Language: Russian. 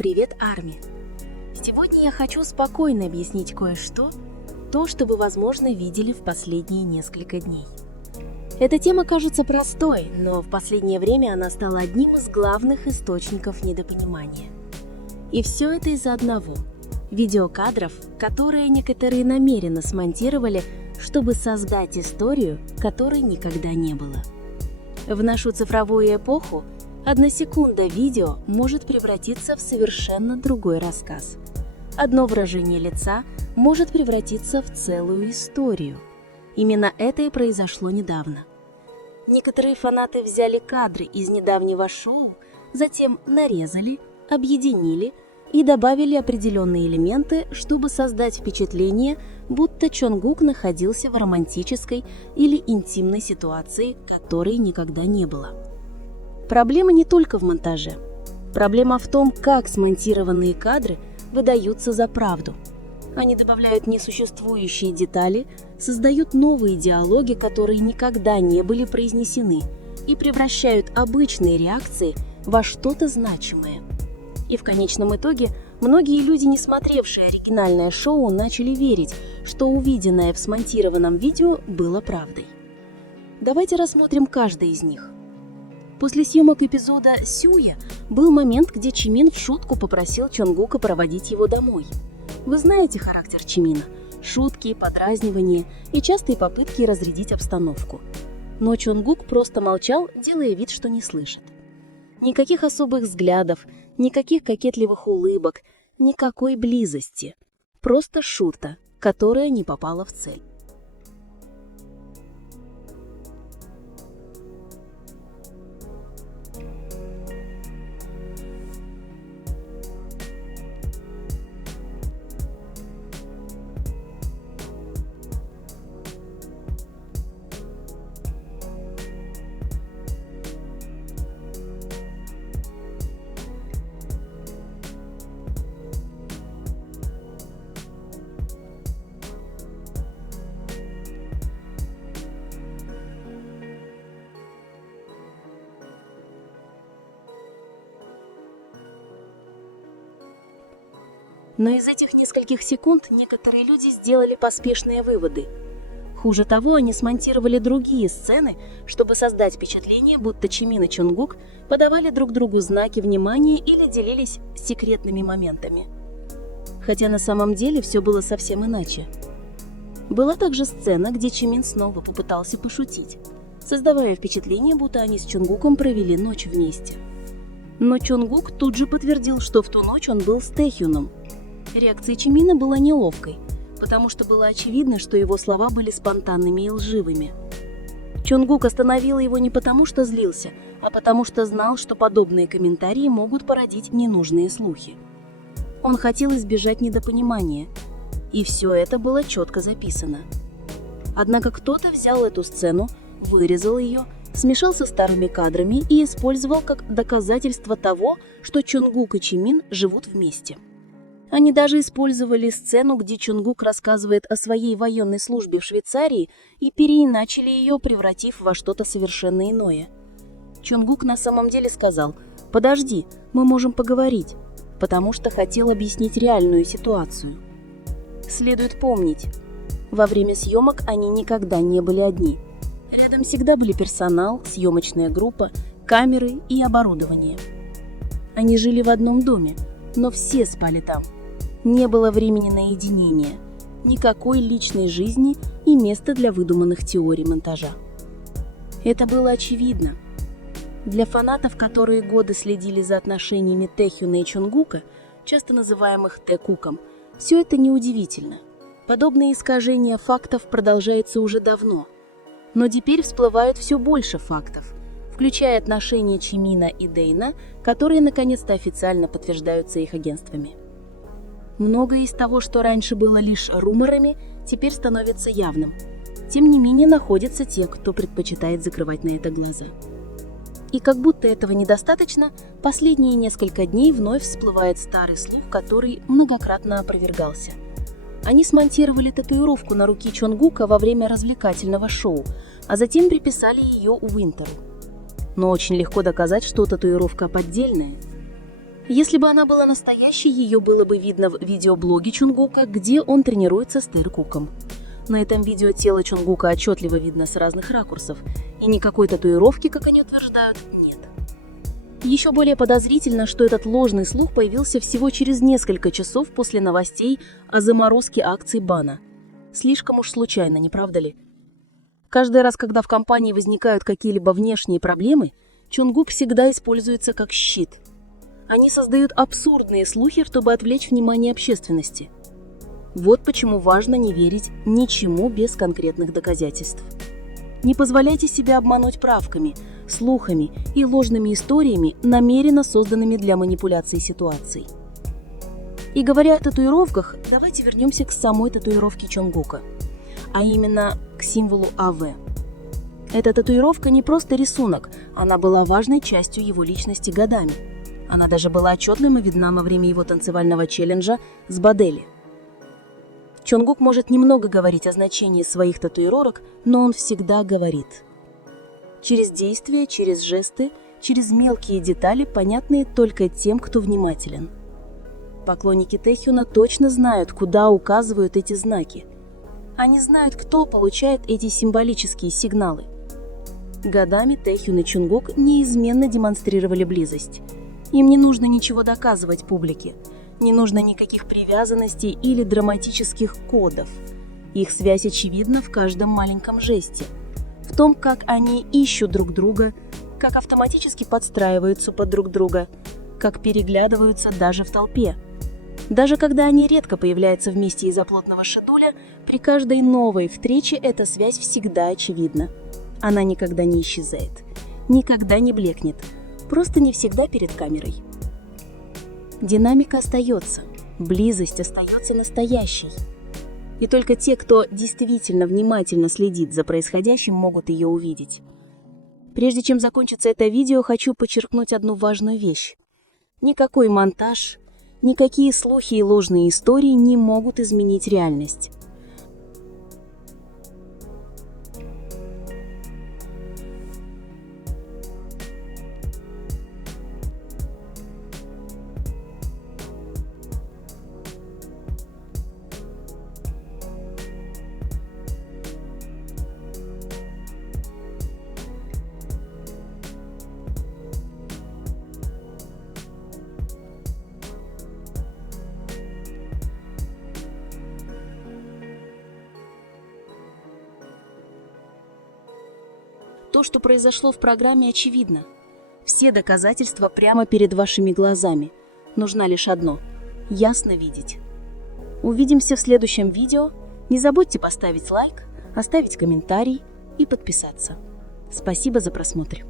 Привет, Арми! Сегодня я хочу спокойно объяснить кое-что, что вы, возможно, видели в последние несколько дней. Эта тема кажется простой, но в последнее время она стала одним из главных источников недопонимания. И все это из-за одного – видеокадров, которые некоторые намеренно смонтировали, чтобы создать историю, которой никогда не было. В нашу цифровую эпоху одна секунда видео может превратиться в совершенно другой рассказ. Одно выражение лица может превратиться в целую историю. Именно это и произошло недавно. Некоторые фанаты взяли кадры из недавнего шоу, затем нарезали, объединили и добавили определенные элементы, чтобы создать впечатление, будто Чонгук находился в романтической или интимной ситуации, которой никогда не было. Проблема не только в монтаже. Проблема в том, как смонтированные кадры выдаются за правду. Они добавляют несуществующие детали, создают новые диалоги, которые никогда не были произнесены, и превращают обычные реакции во что-то значимое. И в конечном итоге многие люди, не смотревшие оригинальное шоу, начали верить, что увиденное в смонтированном видео было правдой. Давайте рассмотрим каждый из них. После съемок эпизода «Сюя» был момент, где Чимин в шутку попросил Чонгука проводить его домой. Вы знаете характер Чимина – шутки, подразнивания и частые попытки разрядить обстановку. Но Чонгук просто молчал, делая вид, что не слышит. Никаких особых взглядов, никаких кокетливых улыбок, никакой близости. Просто шутка, которая не попала в цель. Но из этих нескольких секунд некоторые люди сделали поспешные выводы. Хуже того, они смонтировали другие сцены, чтобы создать впечатление, будто Чимин и Чонгук подавали друг другу знаки внимания или делились секретными моментами. Хотя на самом деле все было совсем иначе. Была также сцена, где Чимин снова попытался пошутить, создавая впечатление, будто они с Чонгуком провели ночь вместе. Но Чонгук тут же подтвердил, что в ту ночь он был с Тэхюном. Реакция Чимина была неловкой, потому что было очевидно, что его слова были спонтанными и лживыми. Чонгук остановил его не потому, что злился, а потому что знал, что подобные комментарии могут породить ненужные слухи. Он хотел избежать недопонимания, и все это было четко записано. Однако кто-то взял эту сцену, вырезал ее, смешал со старыми кадрами и использовал как доказательство того, что Чонгук и Чимин живут вместе. Они даже использовали сцену, где Чонгук рассказывает о своей военной службе в Швейцарии, и переиначили ее, превратив во что-то совершенно иное. Чонгук на самом деле сказал: «Подожди, мы можем поговорить», потому что хотел объяснить реальную ситуацию. Следует помнить, во время съемок они никогда не были одни. Рядом всегда были персонал, съемочная группа, камеры и оборудование. Они жили в одном доме, но все спали там. Не было времени на единение, никакой личной жизни и места для выдуманных теорий монтажа. Это было очевидно. Для фанатов, которые годы следили за отношениями Тэхюна и Чонгука, часто называемых Тэ-куком, все это неудивительно. Подобные искажения фактов продолжаются уже давно. Но теперь всплывают все больше фактов, включая отношения Чимина и Дэйна, которые наконец-то официально подтверждаются их агентствами. Многое из того, что раньше было лишь руморами, теперь становится явным. Тем не менее, находятся те, кто предпочитает закрывать на это глаза. И как будто этого недостаточно, последние несколько дней вновь всплывает старый слух, который многократно опровергался. Они смонтировали татуировку на руке Чонгука во время развлекательного шоу, а затем приписали ее Уинтеру. Но очень легко доказать, что татуировка поддельная. Если бы она была настоящей, ее было бы видно в видеоблоге Чунгука, где он тренируется с Теркуком. На этом видео тело Чунгука отчетливо видно с разных ракурсов, и никакой татуировки, как они утверждают, нет. Еще более подозрительно, что этот ложный слух появился всего через несколько часов после новостей о заморозке акций бана. Слишком уж случайно, не правда ли? Каждый раз, когда в компании возникают какие-либо внешние проблемы, Чунгук всегда используется как щит. Они создают абсурдные слухи, чтобы отвлечь внимание общественности. Вот почему важно не верить ничему без конкретных доказательств. Не позволяйте себе обмануть правками, слухами и ложными историями, намеренно созданными для манипуляции ситуацией. И говоря о татуировках, давайте вернемся к самой татуировке Чонгука, а именно к символу АВ. Эта татуировка не просто рисунок, она была важной частью его личности годами. Она даже была отчетливо видна во время его танцевального челленджа с Бадели. Чонгук может немного говорить о значении своих татуировок, но он всегда говорит. Через действия, через жесты, через мелкие детали, понятные только тем, кто внимателен. Поклонники Тэхюна точно знают, куда указывают эти знаки. Они знают, кто получает эти символические сигналы. Годами Тэхюн и Чунгук неизменно демонстрировали близость. Им не нужно ничего доказывать публике, не нужно никаких привязанностей или драматических кодов. Их связь очевидна в каждом маленьком жесте, в том, как они ищут друг друга, как автоматически подстраиваются под друг друга, как переглядываются даже в толпе. Даже когда они редко появляются вместе из-за плотного шедуля, при каждой новой встрече эта связь всегда очевидна. Она никогда не исчезает, никогда не блекнет, просто не всегда перед камерой. Динамика остается, близость остается настоящей. И только те, кто действительно внимательно следит за происходящим, могут ее увидеть. Прежде чем закончится это видео, хочу подчеркнуть одну важную вещь. Никакой монтаж, никакие слухи и ложные истории не могут изменить реальность. То, что произошло в программе, очевидно. Все доказательства прямо перед вашими глазами. Нужно лишь одно – ясно видеть. Увидимся в следующем видео. Не забудьте поставить лайк, оставить комментарий и подписаться. Спасибо за просмотр.